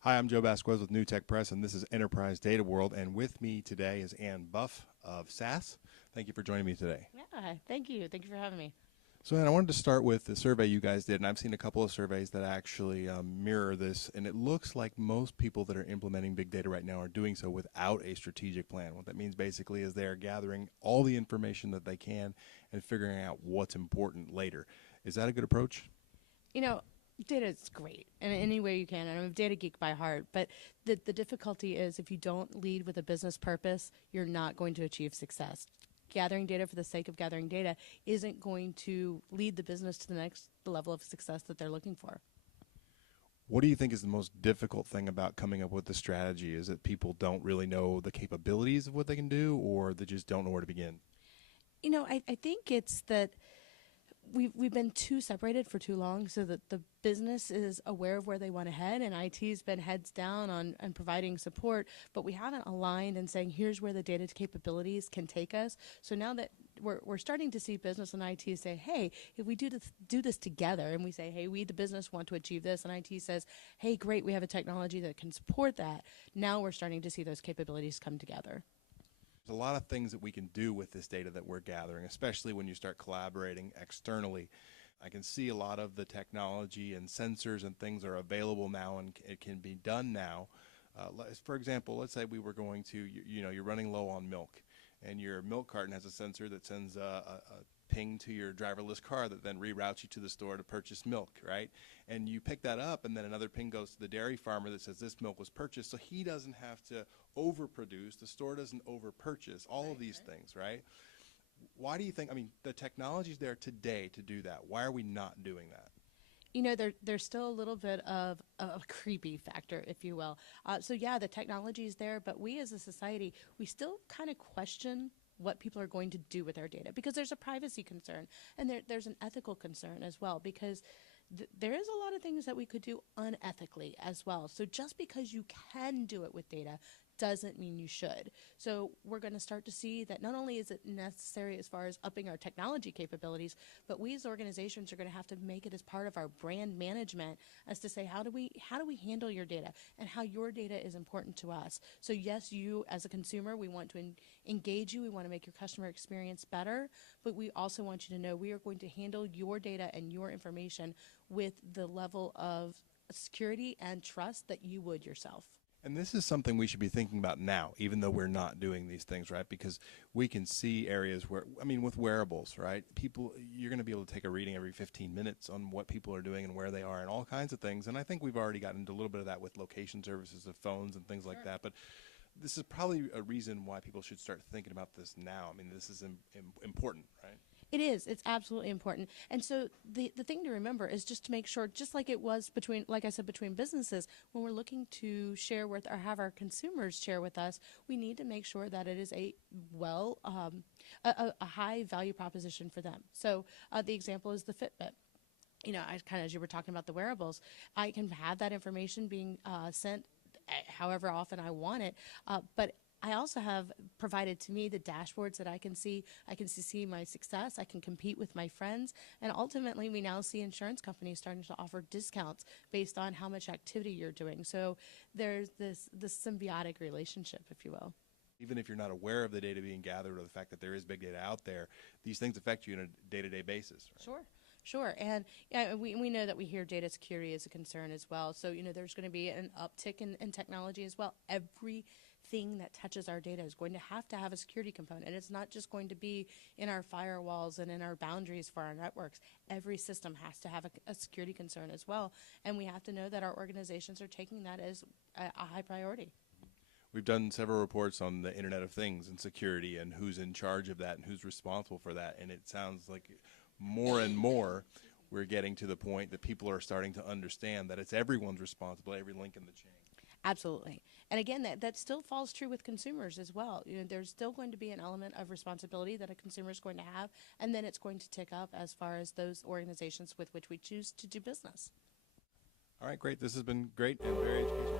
Hi, I'm Joe Vasquez with New Tech Press, and this is Enterprise Data World. And with me today is Ann Buff of SAS. Thank you for joining me today. Yeah, thank you. Thank you for having me. So, Ann, I wanted to start with the survey you guys did, and I've seen a couple of surveys that actually mirror this, and it looks like most people that are implementing big data right now are doing so without a strategic plan. What that means basically is they're gathering all the information that they can and figuring out what's important later. Is that a good approach? You know, data is great in any way you can, and I'm a data geek by heart, but the difficulty is if you don't lead with a business purpose, you're not going to achieve success. Gathering data for the sake of gathering data isn't going to lead the business to the next level of success that they're looking for. What do you think is the most difficult thing about coming up with the strategy? Is it people don't really know the capabilities of what they can do, or they just don't know where to begin? I think it's that we've been too separated for too long, so that the business is aware of where they want to head, and IT's been heads down on providing support, but we haven't aligned and saying here's where the data capabilities can take us. So now that we're starting to see business and IT say, hey, if we do this together, and we say, hey, we the business want to achieve this, and IT says, hey, great, we have a technology that can support that. Now we're starting to see those capabilities come together. There's a lot of things that we can do with this data that we're gathering, especially when you start collaborating externally. I can see a lot of the technology and sensors and things are available now, and it can be done now. For example, let's say we were going to, you're running low on milk, and your milk carton has a sensor that sends a ping to your driverless car that then reroutes you to the store to purchase milk, right? And you pick that up, and then another ping goes to the dairy farmer that says this milk was purchased, so he doesn't have to overproduce, the store doesn't overpurchase, all of these things, right? Why do you think, the technology's there today to do that. Why are we not doing that? There's still a little bit of a creepy factor, if you will. So yeah, the technology is there, but we as a society, we still kind of question what people are going to do with our data, because there's a privacy concern, and there's an ethical concern as well, because there is a lot of things that we could do unethically as well. So just because you can do it with data doesn't mean you should. So we're going to start to see that not only is it necessary as far as upping our technology capabilities, but we as organizations are going to have to make it as part of our brand management, as to say, how do we handle your data and how your data is important to us. So yes, you as a consumer, we want to engage you, we want to make your customer experience better, but we also want you to know we are going to handle your data and your information with the level of security and trust that you would yourself. And this is something we should be thinking about now, even though we're not doing these things, right? Because we can see areas where, with wearables, right? You're going to be able to take a reading every 15 minutes on what people are doing and where they are and all kinds of things. And I think we've already gotten into a little bit of that with location services of phones and things like that. But this is probably a reason why people should start thinking about this now. This is important, right? It is. It's absolutely important. And so the thing to remember is just to make sure, just like it was between, like I said, between businesses, when we're looking to share with or have our consumers share with us, we need to make sure that it is a high value proposition for them. So the example is the Fitbit. I kind of, as you were talking about the wearables, I can have that information being sent however often I want it, but I also have provided to me the dashboards that I can see. I can see my success. I can compete with my friends. And ultimately, we now see insurance companies starting to offer discounts based on how much activity you're doing. So there's this symbiotic relationship, if you will. Even if you're not aware of the data being gathered or the fact that there is big data out there, these things affect you on a day-to-day basis, right? Sure. And we know that we hear data security as a concern as well. So, there's going to be an uptick in technology as well. Everything that touches our data is going to have a security component. And it's not just going to be in our firewalls and in our boundaries for our networks. Every system has to have a security concern as well. And we have to know that our organizations are taking that as a high priority. We've done several reports on the Internet of Things and security and who's in charge of that and who's responsible for that. And it sounds like more and more we're getting to the point that people are starting to understand that it's everyone's responsibility, every link in the chain. Absolutely. And again, that still falls true with consumers as well. There's still going to be an element of responsibility that a consumer is going to have, and then it's going to tick up as far as those organizations with which we choose to do business. All right, great. This has been great and very educational.